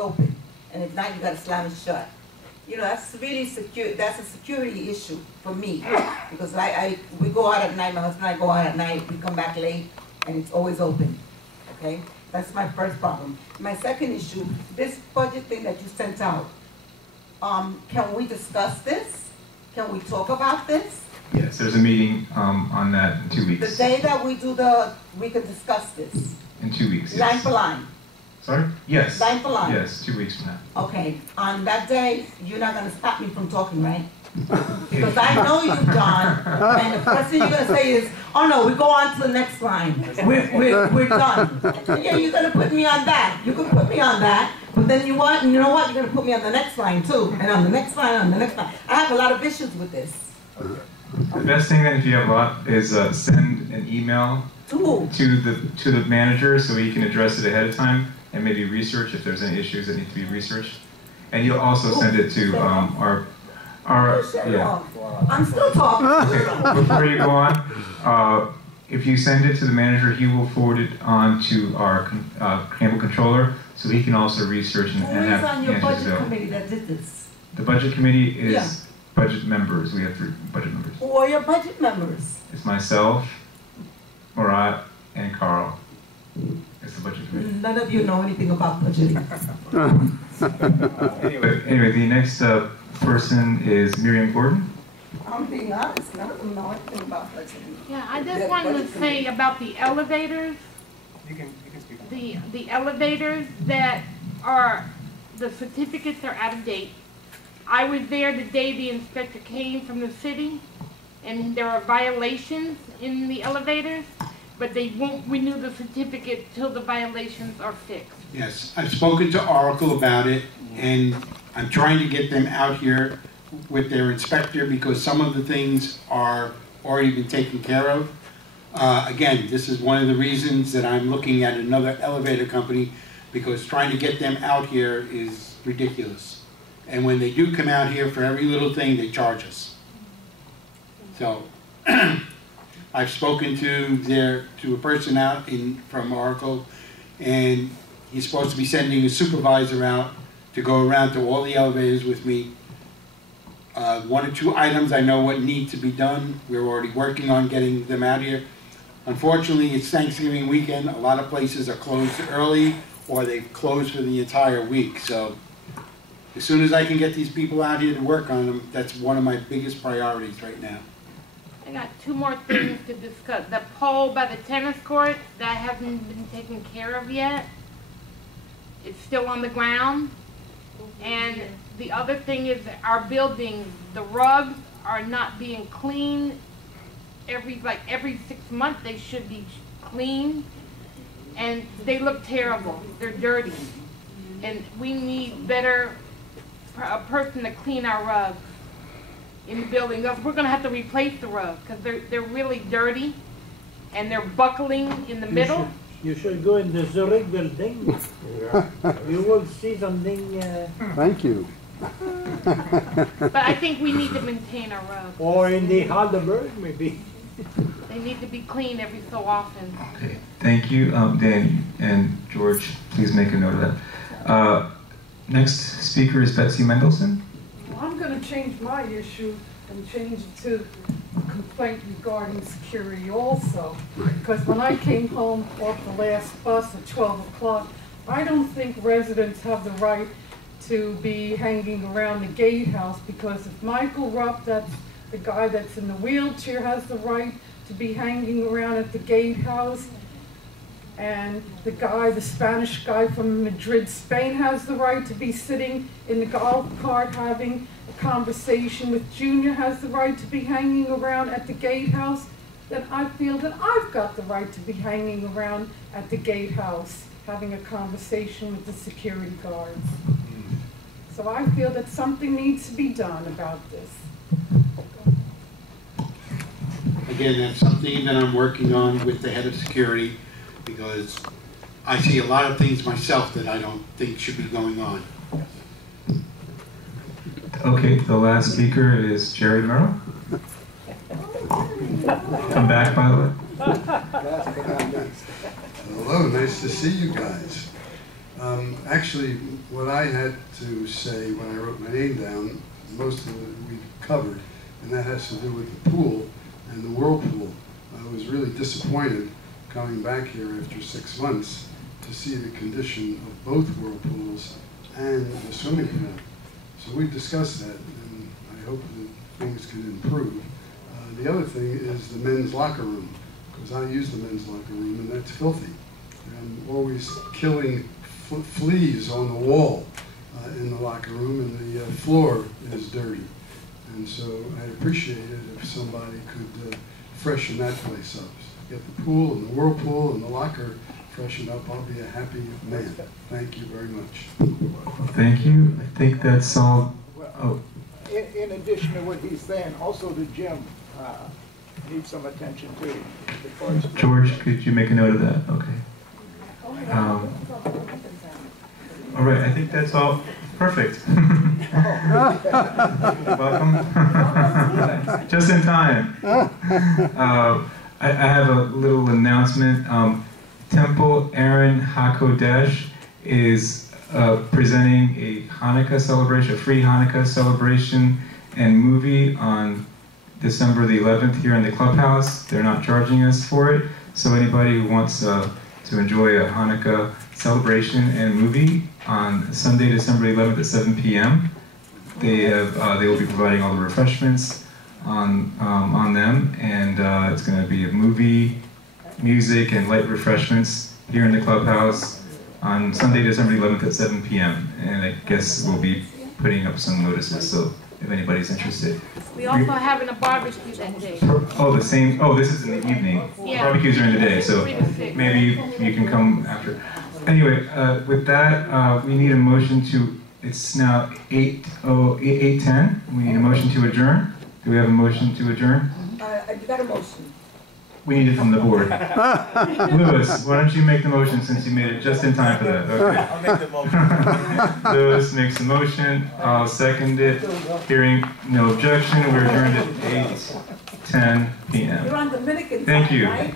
open, and if not, you gotta slam it shut. You know, that's really secure, that's a security issue for me, because we go out at night, my husband and I go out at night, we come back late, and it's always open, okay? That's my first problem. My second issue, this budget thing that you sent out, can we discuss this? Can we talk about this? Yes, there's a meeting on that in 2 weeks. The day that we do we can discuss this. In 2 weeks, yes. Line for line. Sorry? Yes. Line for line. Yes, 2 weeks from now. Okay, on that day, you're not gonna stop me from talking, right? Because I know you, John, and the first thing you're gonna say is, oh no, we go on to the next line. We're done. Yeah, you're gonna put me on that. You can put me on that, but then you know what? You're gonna put me on the next line too, and on the next line, on the next line. I have a lot of issues with this. The best thing then, if you have a lot, is send an email to the manager so he can address it ahead of time and maybe research if there's any issues that need to be researched. And you'll also send it to our yeah. I'm still talking. Okay. Before you go on, if you send it to the manager, he will forward it on to our Campbell controller so he can also research and have Who is on your answers budget available. committee that did this? The budget committee is budget members. We have 3 budget members. Who are your budget members? It's myself, Murat, and Carl. It's the budget committee. None of you know anything about budgeting. Anyway, the next person is Miriam Gordon. I'm being honest, none of them know anything about budgeting. Yeah, I just wanted to say about the elevators. You can speak. The elevators that are, the certificates are out of date. I was there the day the inspector came from the city, and there are violations in the elevators, but they won't renew the certificate till the violations are fixed. Yes, I've spoken to Oracle about it, and I'm trying to get them out here with their inspector because some of the things are already been taken care of. Again, this is one of the reasons that I'm looking at another elevator company, because trying to get them out here is ridiculous. And when they do come out here, for every little thing, they charge us. So, I've spoken to a person out from Oracle, and he's supposed to be sending a supervisor out to go around to all the elevators with me. 1 or 2 items I know what need to be done. We're already working on getting them out here. Unfortunately, it's Thanksgiving weekend. A lot of places are closed early, or they've closed for the entire week. So as soon as I can get these people out here to work on them, that's one of my biggest priorities right now. I got 2 more things to discuss. The pole by the tennis court, that hasn't been taken care of yet. It's still on the ground. And the other thing is our buildings, the rugs are not being cleaned. Every 6 months they should be cleaned. And they look terrible. They're dirty. And we need a person to clean our rugs in the building. We're going to have to replace the rugs because they're really dirty and they're buckling in the middle. You should go in the Zurich building. You will see something. Thank you. But I think we need to maintain our rugs. Or in the Heidelberg, maybe. They need to be cleaned every so often. Okay, thank you, Dan and George. Please make a note of that. Next speaker is Betsy Mendelson. Well, I'm going to change my issue and change it to a complaint regarding security also. Because when I came home off the last bus at 12 o'clock, I don't think residents have the right to be hanging around the gatehouse, because if Michael Rupp, that's the guy that's in the wheelchair, has the right to be hanging around at the gatehouse, and the Spanish guy from Madrid, Spain, has the right to be sitting in the golf cart having a conversation with Junior, has the right to be hanging around at the gatehouse, then I feel that I've got the right to be hanging around at the gatehouse having a conversation with the security guards. So I feel that something needs to be done about this. Again, that's something that I'm working on with the head of security, because I see a lot of things myself that I don't think should be going on. Okay, the last speaker is Jerry Merrill. Come back, by the way. Hello, nice to see you guys. Actually, what I had to say when I wrote my name down, most of it we covered, and that has to do with the pool and the whirlpool. I was really disappointed coming back here after 6 months to see the condition of both whirlpools and the swimming pool. So we discussed that, and I hope that things can improve. The other thing is the men's locker room, because I use the men's locker room, and that's filthy. I'm always killing fleas on the wall in the locker room, and the floor is dirty. And so I'd appreciate it if somebody could freshen that place up. Get the pool and the whirlpool and the locker freshened up. I'll be a happy man. Thank you very much. Thank you. I think that's all. Oh, In addition to what he's saying, also the gym needs some attention too. because- George, could you make a note of that? Okay. All right, I think that's all. Perfect. Welcome. Just in time. I have a little announcement. Temple Aaron HaKodesh is presenting a Hanukkah celebration, a free Hanukkah celebration and movie on December the 11th here in the clubhouse. They're not charging us for it, so anybody who wants to enjoy a Hanukkah celebration and movie on Sunday, December 11th at 7 p.m. They will be providing all the refreshments on them, and it's going to be a movie, music, and light refreshments here in the clubhouse on Sunday, December 11th at 7 p.m. And I guess we'll be putting up some notices, so if anybody's interested. We also having a barbecue that day. Oh, the same. Oh, this is in the evening. Yeah. Barbecues are in the day, so 3 to 6. maybe you can come after. Anyway, with that, we need a motion to. It's now 8:10. We need a motion to adjourn. Do we have a motion to adjourn? You got a motion. We need it from the board. Louis, why don't you make the motion since you made it just in time for that? Okay. I'll make the motion. Louis makes the motion. I'll second it. Hearing no objection, we're adjourned at 8:10 p.m. You're on Dominican Thank time, you. right?